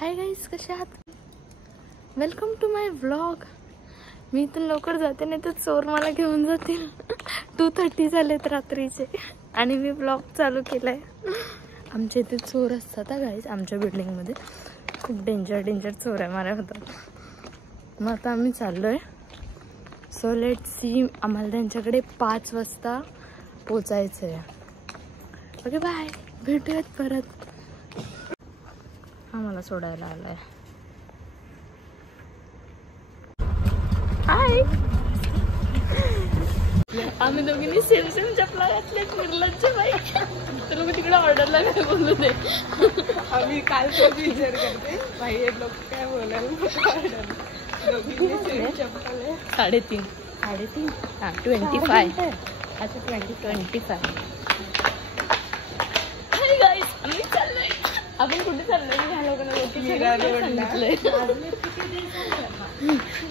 हाय guys, कसे आहात? Welcome to my vlog. मी इथून लवकर जाते नाही तर चोर मला घेऊन जातील. 2:30 झालेत रात्रीचे आणि मी व्लॉग चालू केलाय. आमच्या इथे चोर असतात गाईज. आमच्या बिल्डिंगमध्ये खूप डेंजर चोऱ्या माऱ्या होतात. मग आता आम्ही चाललोय. So let see. आम्हाला त्यांच्याकडे 5 वाजता पोचायचं आहे. ओके बाय, भेटूयात परत. हा मला सोडायला आलाय. हाय. आम्ही दोघींनी सेम चपला घातल्यात. निर्लज्ज बाई. तर मग तिकडे ऑर्डरला काय बोलू दे. आम्ही काल विचार करते भाई हे लोक काय बोलायला. ऑर्डर चप्पल 3:30. हा 25. अच्छा 25. हाय गाईज, आम्ही चाललोय. आपण कुठे चाललोय?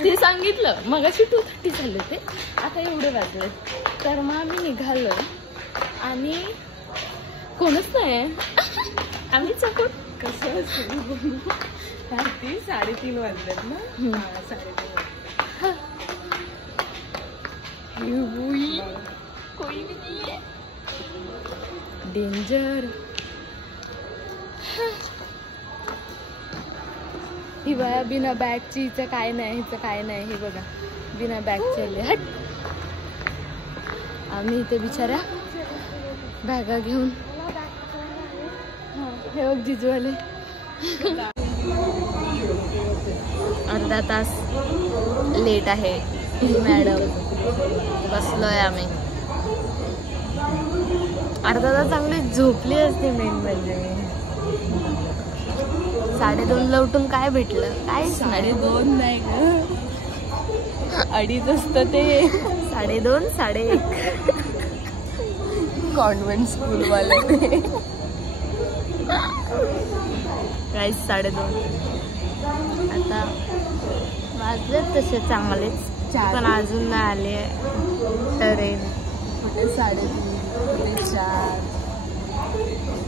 ते सांगितलं मगाशी 2:30 झाले ते. आता एवढे वाजले. तर मग आम्ही निघालोय आणि कोणच नाही. आम्ही चकून कसं रात्री 3:30 वाजलेत ना. 3:30. कोई नहीं है. डेंजर. ही बाया बिना बॅगची. हिचं काय नाही, हे बघा बिना बॅगची आली. हट. आम्ही इथे बिचारा बॅगा घेऊन. हे बघ जिजूवाले. अर्धा तास लेट आहे मॅडम. बसलोय आम्ही. अर्धा तास चांगली झोपली असते. मेन म्हणजे मी 2:30ला उठून काय भेटलं? काय 2:30 नाही ग, 2:30 असतं ते. 2:30, 1:30. कॉन्व्हेंट स्कूल वाले. राईस 2:30. आता वाजलेत तसे चांगलेच, पण अजून नाही आले ट्रेन. कुठे 3:30, कुठे 4.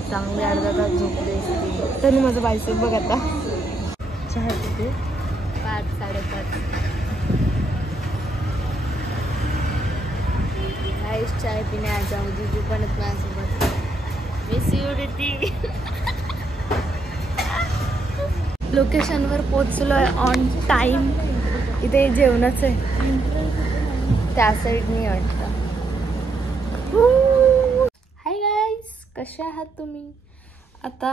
चांगली अर्धा तास झोपली असती. तरी माझं बायसेप बघ आता. चहा पिते. 5, 5:30. राईस चाय पिणे आ जाऊ. जीजू पण येत माझ्यासोबत. Miss you DT. लोकेशनवर पोचलोय ऑन टाइम. इथे जेवणच आहे त्या साईडनी वाटतं. हाय गाईज, कसे आहात तुम्ही? आता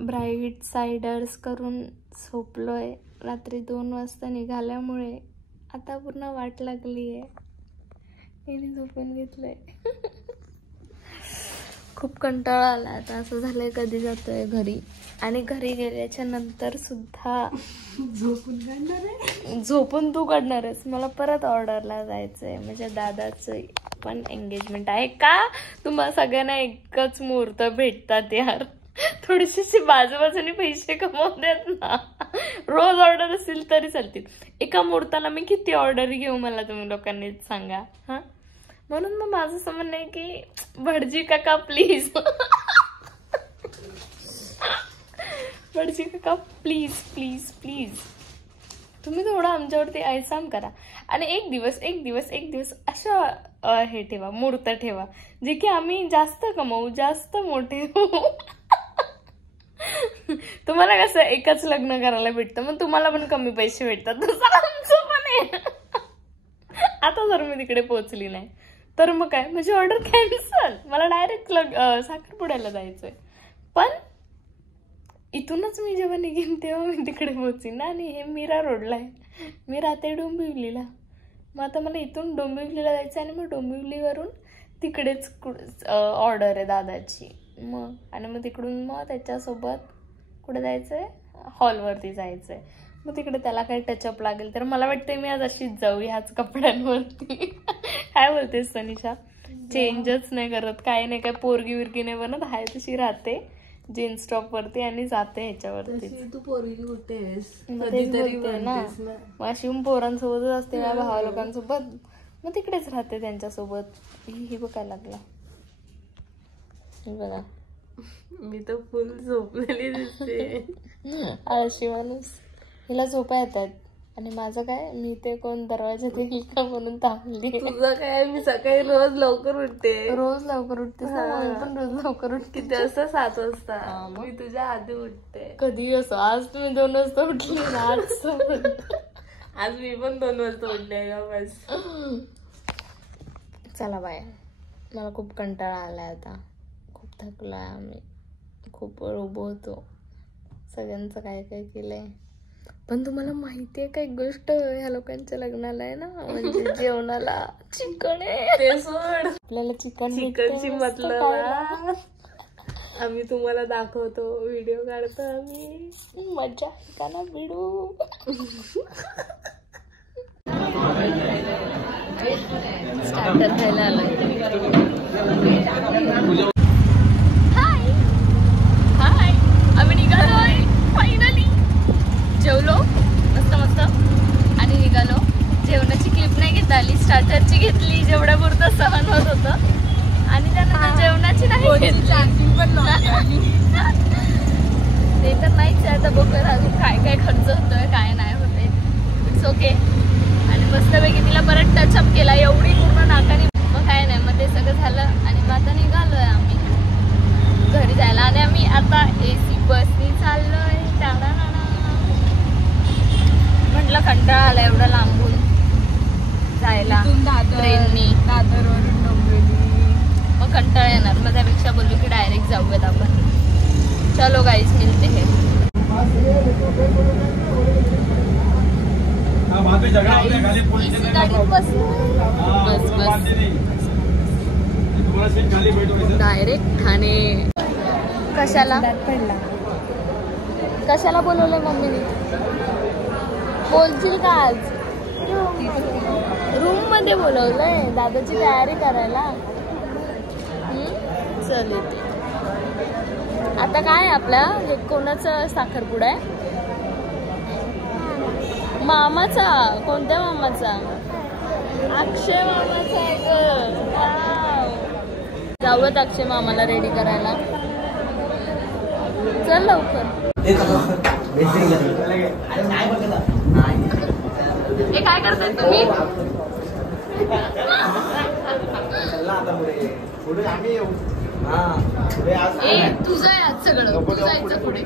ब्राईट सायडर्स करून झोपलोय. रात्री 2 वाजता निघाल्यामुळे आता पूर्ण वाट लागली आहे. मी झोपून घेतलंय. खूप कंटाळा आला. आता असं झालंय कधी जातोय घरी. आणि घरी गेल्याच्या नंतर सुद्धा झोपून तू काढणार आहेस. मला परत ऑर्डरला जायचंय. म्हणजे दादाचं पण एंगेजमेंट आहे. का तुम्हाला सगळ्यांना एकच मुहूर्त भेटतात यार? थोडेसे बाजूबाजूने पैसे कमवून देत ना. रोज ऑर्डर असेल तरी चालतील. एका मुहूर्ताला मी किती ऑर्डर घेऊ मला तुम्ही लोकांनी सांगा. हा, म्हणून मग माझं असं म्हणणं आहे की भटजी काका प्लीज. भटजी काका प्लीज प्लीज प्लीज तुम्ही थोडं आमच्यावरती ऐसाम करा. आणि एक दिवस अशा हे ठेवा, मुहूर्त ठेवा जे की आम्ही जास्त कमवू, जास्त मोठे होऊ. तुम्हाला कसं एकच लग्न करायला भेटतं, मग तुम्हाला पण कमी पैसे भेटतात. तसं आमचं पण आहे. आता जर मी तिकडे पोहोचली नाही तर मग काय, म्हणजे ऑर्डर कॅन्सल. मला डायरेक्ट साखरपुड्याला जायचंय. पण इथूनच मी जेव्हा निघेन तेव्हा मी तिकडे पोहोचीन ना. आणि हे मीरा रोडला आहे. मी राहते डोंबिवलीला. मग आता मला इथून डोंबिवलीला जायचं आणि मग डोंबिवलीवरून तिकडेच ऑर्डर आहे दादाची. मग आणि मग तिकडून मग त्याच्यासोबत कुठे जायचंय, हॉलवरती जायचंय. मग तिकडे त्याला काही टचअप लागेल तर मला वाटतंय मी आज अशीच जाऊ ह्याच कपड्यांवरती. काय बोलतेस सनिशा? चेंजच नाही करत, काय नाही, काय पोरगी विरगी नाही बनत. हाय तशी राहते जीन्स टॉप वरती आणि जाते ह्याच्यावरती. तू पोरगी कुठेस ना. अशी पोरांसोबतच असते माझ्या भावा लोकांसोबत. मग तिकडेच राहते त्यांच्यासोबत. ही बघायला लागला. बघा मी तर फुल झोपलेली दिसते. आळशी माणूस. हिला झोपा येतात आणि माझं काय, मी ते कोण दरवाजा देईल का म्हणून थांबली. तुझं काय, मी सकाळी रोज लवकर उठते. रोज लवकर उठतेस ना, मी पण रोज लवकर उठते. किती वाजता? 7 वाजता. मी तुझ्या आधी उठते. कधी असो, आज तुम्ही 2 वाजता उठली ना, आज मी पण 2 वाजता उठले का बस. चला बाय, मला खूप कंटाळा आलाय आता, खूप थकलोय आम्ही, खूप वेळ उभं होतो, सगळ्यांचं काय काय केलंय. पण तुम्हाला माहितीये काय गोष्ट, ह्या लोकांच्या लग्नाला आहे ना, म्हणजे जेवणाला चिकन आहे. ते सोड, आपल्याला चिकनची मतलब आम्ही तुम्हाला दाखवतो, व्हिडिओ काढतो आम्ही, मजा का ना बिडू. स्टार्टर खायला आलोय. हाय हाय, आम्ही निघालोय फायनली. जेवलो मस्त मस्त आणि निघालो. जेवणाची क्लिप नाही घेता आली, स्टार्टरची घेतली, जेवढ्या पुरतं सहन होत होतं. आणि त्यानंतर जेवणाची नाही घेतली. ते तर नाहीच आहे. आता बघूया अजून काय काय खर्च होतोय, काय नाही होते. It's okay. आणि मस्तपैकी तिला परत टचअप केला, एवढी पूर्ण नाकाने. मग काय नाही, मग ते सगळं झालं आणि मग आता निघालोय आम्ही घरी जायला. आणि आम्ही आता AC बसनी चाललोय. म्हटलं कंटाळा आला एवढं लांबून जायला ट्रेननी, दादरवरून डोंबिवली. मग कंटाळा येणार. मग त्यापेक्षा बोललो की डायरेक्ट जाऊयात आपण. चलो गाईज, मिलते हैं. डायरेक्ट ठाणे. कशाला कशाला बोलवलंय मम्मीने? बोलशील का आज? रूम मध्ये बोलवलंय दादाची तयारी करायला. चल येते. आता काय आपल्या हे कोणाचं साखरपुडा आहे? मामाचा. कोणत्या मामाचा? अक्षय मामाचा आहे ग. जाऊयात अक्षय मामाला रेडी करायला. चल लवकर. हे काय करताय तुम्ही? तुझं आहे आज सगळं, तू जायचं पुढे.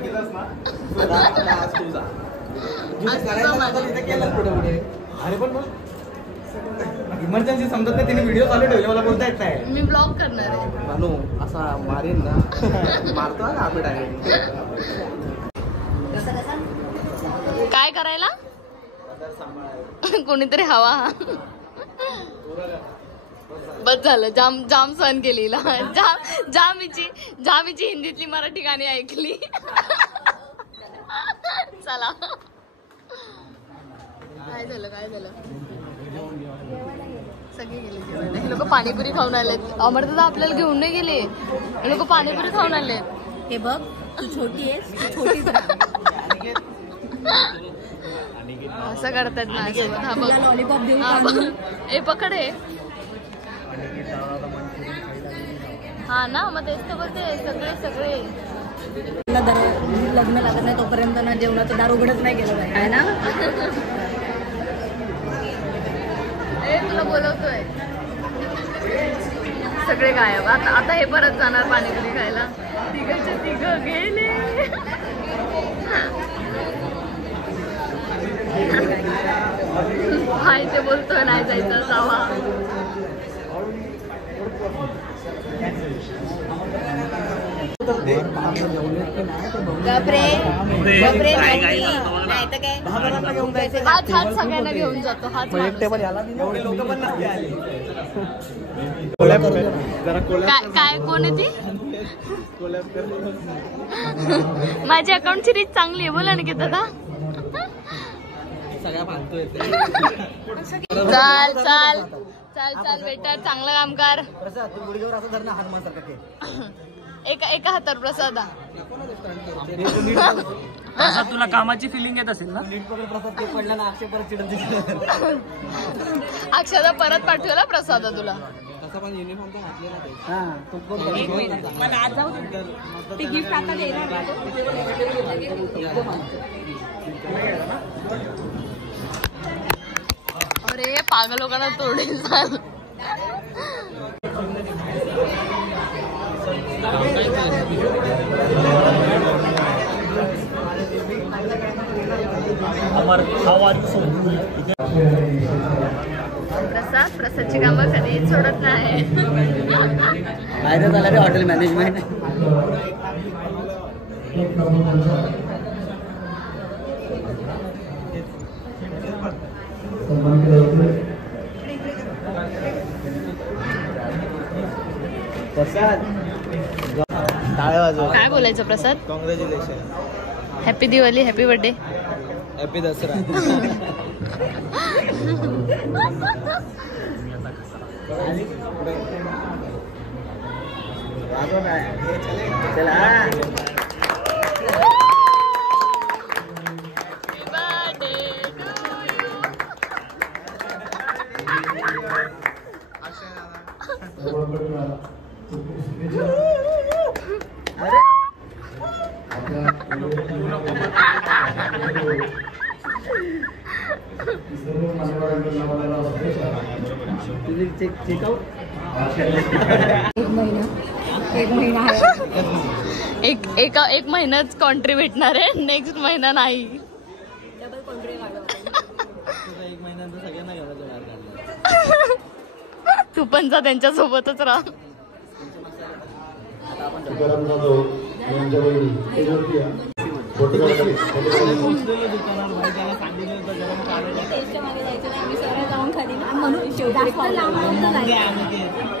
इमर्जन्सी समजत नाही, तिने व्हिडिओ चालू ठेवले, मला बोलता येत नाही. मी ब्लॉग करणार आहे. मानू असा मारेन ना, मारतो ना आम्ही डायरेक्ट. काय करायला? कोणीतरी हवा. बस झालं, जाम जाम सहन केली. जामीची हिंदीतली मराठी गाणी ऐकली. चला. काय झालं सगळे गेले जेवायला. हे लोक पाणीपुरी खाऊन आलेत. अमरदादा आपल्याला घेऊन नाही गेले, हे लोक पाणीपुरी खाऊन आलेत. हे बघ, तू छोटी आहेस, तू छोटीच राहा. असं करतात माझ्यासोबत. हा बघ, लॉलीपॉप देऊ. हा बघ, हे पकड. हे हा ना, मग तेच तर बोलते. सगळे लग्न लागत नाही तोपर्यंत ना जेवणाचं दार उघडच नाही केलं पाहिजे, आहे ना. तुला बोलवतोय. सगळे गायब. आता हे परत जाणार पाणीपुरी खायला. तिघ गेले. हाय ते बोलतोय नाही जायचं, जावा. हाच सगळ्यांना घेऊन जातो. हाच काय कोण आहे ती? माझी अकाउंटची रीच चांगली आहे. बोला ना की दादा. चाल बेटा, चांगलं काम कर. एका हातावर प्रसाद. तुला कामाची फिलिंग येत असेल ना? अक्षदा परत पाठवला प्रसाद तुला. तसा पण युनिफॉर्म तर घातलेला आहे. एक मिनिट मला आज जाऊ दे. ती गिफ्ट आता देणार ना तो? अरे पागल लोकांना तोडेल चाल. प्रसादची कामं कधी सोडत नाही. बाहेर झाला रे हॉटेल मॅनेजमेंट. काय बोलायचं Prasad? Congratulation. Happy Diwali, happy birthday, happy Dussehra. एक महिनाच कॉन्ट्री भेटणार आहे, नेक्स्ट महिना नाही. एक महिन्यानंतर सगळ्यांना घरात बाहेर काढलं. तू पण जा त्यांच्या सोबतच राहा.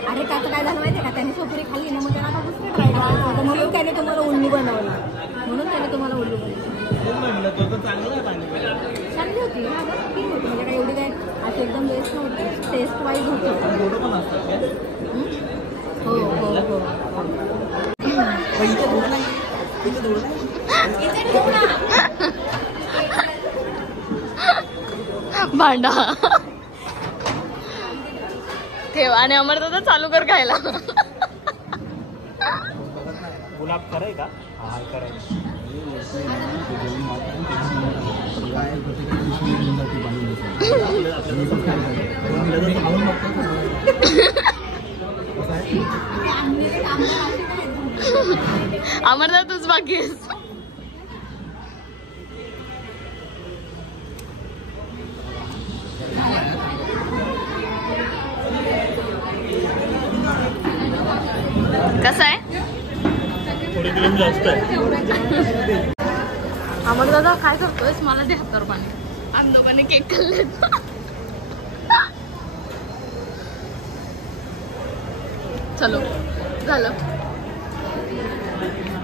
अरे त्याचं काय झालं माहितीये का, त्याने सोपरी खाल्ली ना, मग त्याला आता दुसरं ट्राय करायचं होतं, म्हणून त्याने तुम्हाला उल्लू बनवला. चांगली होती ना, ठीक होती, म्हणजे काय एवढी काय असं एकदम बेस्ट नव्हती, टेस्ट वाईज होती. हो हो हो. भांडा ठेव आणि अमरदादा चालू कर खायला. गुलाब खरंय का? हा खरंय. अमरदादा तूच बाकी आहेस. कसं आहे? अमरदादा काय करतोयस? मला दे हातावर पाणी. आम्ही दोघांनी केक खाल्ले. चलो झालं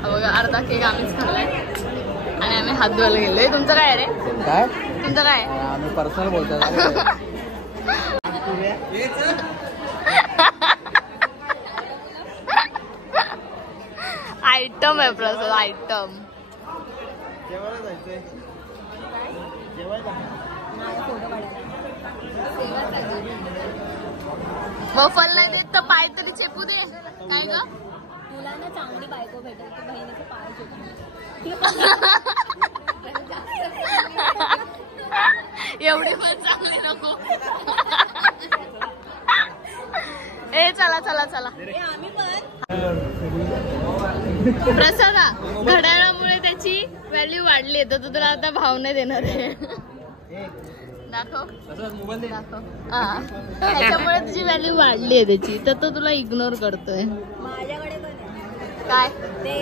बघा, अर्धा केक आम्हीच खाल्लाय आणि आम्ही हात धुवायला गेलोय. तुमचं काय रे? काय तुमचं काय? आम्ही पर्सनल बोलतो. आयटम आहे प्रसाद, आयटम. जेवायला जायचंय. जेवायला वफल नाही देत तर पाय तरी चेपू दे. काय ग? मुलांना चांगली बायको भेटेल तर बहिणीचे पाय चेपू. एवढी पण चांगली नको. ए चला चला चला. प्रसादा, घड्याळामुळे त्याची व्हॅल्यू वाढली, तर तू तुला आता भाव नाही देणार आहे. दाखव दाखव. हा, त्याच्यामुळे तुझी व्हॅल्यू वाढली आहे त्याची, तर तो तुला इग्नोर करतोय. माझ्याकडे पण काय ते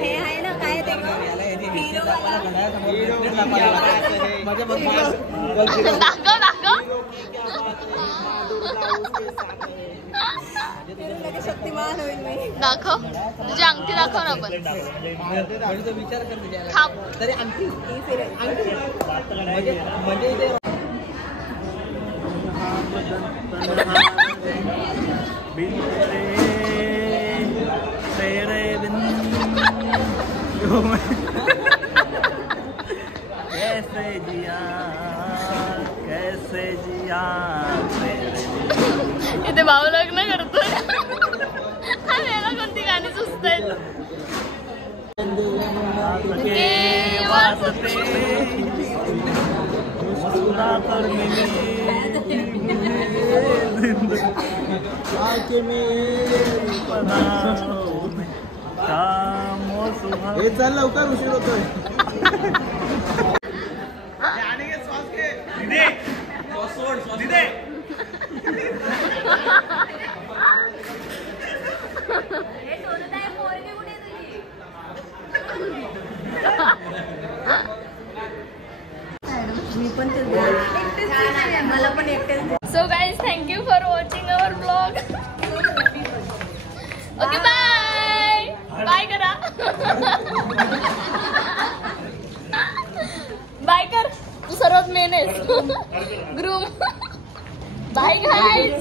हे आहे ना, काय ते दाखव दाखव. शक्तिमान होईल मी. दाखव तुझी अंगठी, दाखव ना पण. विचार कर थांब. तरी आणखी कैसे जिया कैसे जिया. इथे भाऊ लग्न करतोय आणि याला कोणती गाणी सुचतायत. हे चल लवकर उशीर होतोय. मी पण ते मला पण एकटेच. So guys thank you for watching our blog. Okay bye bye करा. बाय कर तू सर्वात मेन आहेस ग्रूम. Bye guys.